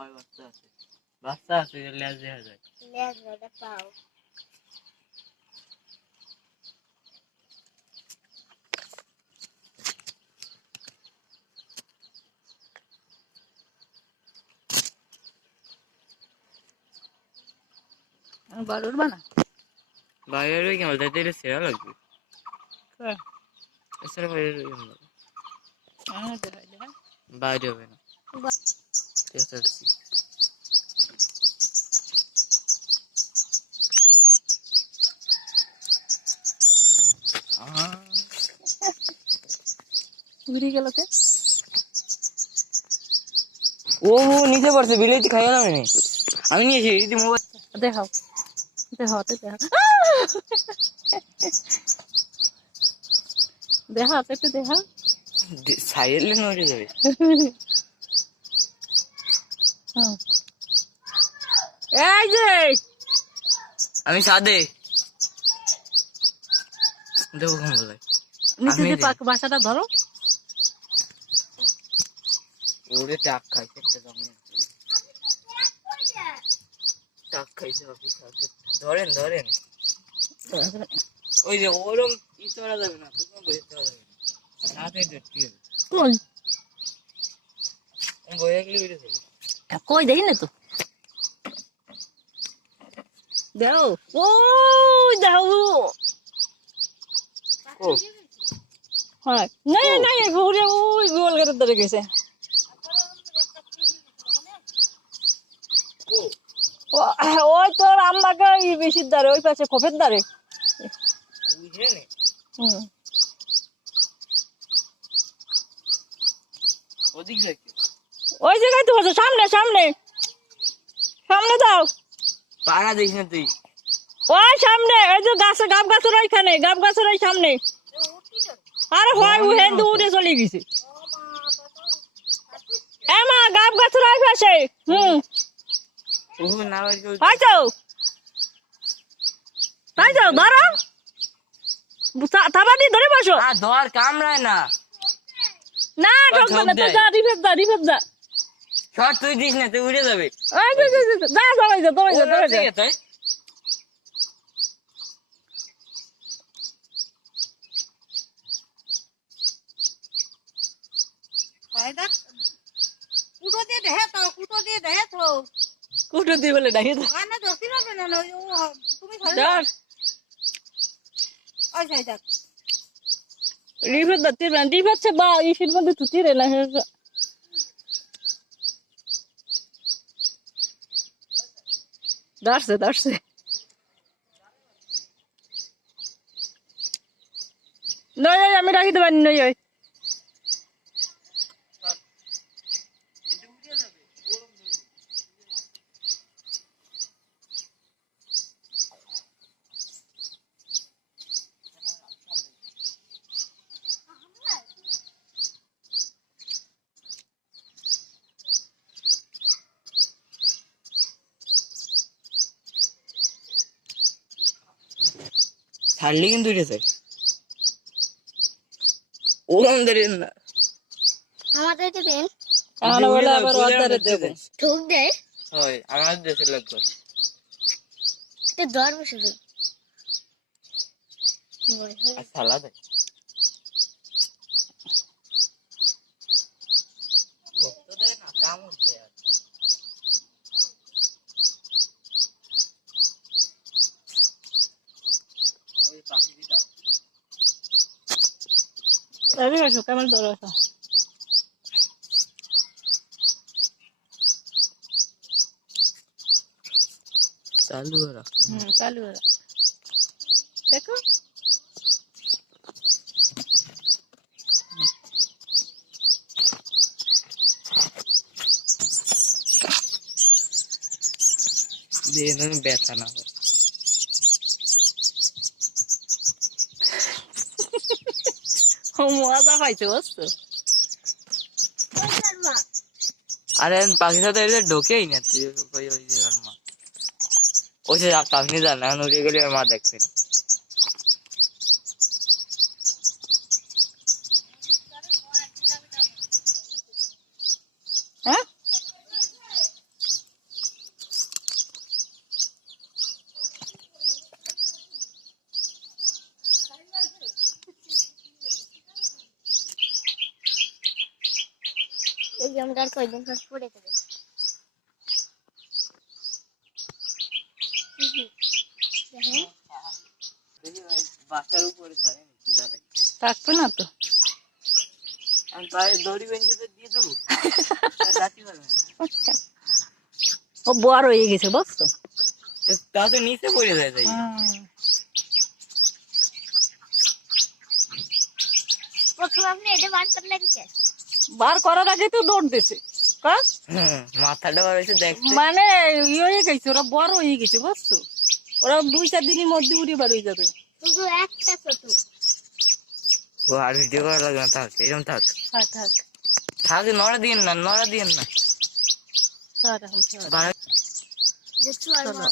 হয় বাচ্চা আছে, বাচ্চা আছে লেজ দেখা যায়, লেজ না পাও। বারুর বানা বাইরে কেমন যাইতে সেরা লাগবে, হ্যাঁ এছাড়া বাইরে কেমন লাগবে, বাইরে হবে না এসআরসি ঘুরে গেল তে ও নিতে পারছে বিলেতি খাই গেলাম আমি নিয়েছি এই মোবাইল দেখাও দেখাও তে দেখাও দেখাও তে দেখাও সাইলেন্ট নড়ে যাবে। এই যে আমি সাদে দেখো কেমন লাগে নিচে যে পাক বাসাটা ধরো ওরে টাক খাইছে একটা জমি টাক খাইছে অফিস আছে ধরেন ধরেন ওই যে ওরম ই করা যাবে না তো কোনো বইতে যাবে না সাথে দেখতে হবে কোন বই রাখলে বেরিয়ে যাবে কই দেখি না তো দাও ও দাও ও হ্যাঁ না না ঘুরে ওই গোল করে ধরে গেছে ওই তোর আম্মাকে বেশির দ্বারে ওই পাশে খোপের দ্বারে ওদিক যাচ্ছে ওই জায়গায় তো হচ্ছে সামনে সামনে সামনে দাও পাড়া দেখিস না তুই ওই সামনে ওই যে গাছে গাব গাছের ওইখানে গাব গাছের ওই সামনে আরে হয় ওখান তো উড়ে চলে গেছে মা গাব গাছের ওই পাশে ও না বাড়ি হয়তো তাই যাও ধরো থাবা দিয়ে ধরে বসো ধর কামড়ায় না না ঠকবে না তো যা রিফেপ যা শর্ট তুই দিস না তুই উড়ে যাবে ওই যা দৌড়াই যা দৌড়াই যা দৌড়াই যা কুটো দিয়ে বলে ডাকি তো রিফেপ দা তীর রিফেপ সে বা ইসের মধ্যে তো তীরে না দাঁড়ছে নয় আমি রাখি দেবানি নয় ছাড়লি কিন্তু উঠে যায় ওরম ধরে না আমাদের তো দেন আনা বলে আবার ওদারে দেব ঠুক দে হয় আমার দেশে লাগবে তে দর বসে দে আর সালা দে তো দেয় না কাম হচ্ছে আর ওই পাখি দিটা আরে আসো কেমন ধরো আসো চালু রাখ চালু দেখো দিয়ে না ব্যথা না হয় মজা পাইছে বুঝছো আরে পাখির সাথে এসে ঢোকেই না তুই ওই ওই যে ওর মা ওই যে আপনি জান এখন উড়ে গেলে ওর মা দেখবেন হ্যাঁ গেমটার কয়দিন পর পড়ে যাবে। দেখেন বাসার উপরে থাকে নাকি দাঁড়াই থাকবে না তো। আমি পায়ে দড়ি বেঁধে তো দিয়ে দেবো যাতে পারবে না ও বড় হয়ে গেছে বুঝছো। তা তো নিচে পড়ে যায় তাই প্রথম আপনি এটা বার করলেন কে? বার করার আগে তো দৌড় দিছে। হ্যাঁ? মাথাটা বার হয়েছে দেখতে মানে ইয়ে হয়ে গেছে, ওরা বড় হয়ে গেছে বুঝছো। ওরা 2-4 দিনের মধ্যে উড়ে বার হয়ে যাবে। শুধু একটা ছোট। ও আর ভিডিও করা লাগবে না, থাক এরকম থাক থাক থাক থাক, নড়া দিন না, নড়া দিন না। ছাড় এখন ছাড়। দেখছো আর চলো।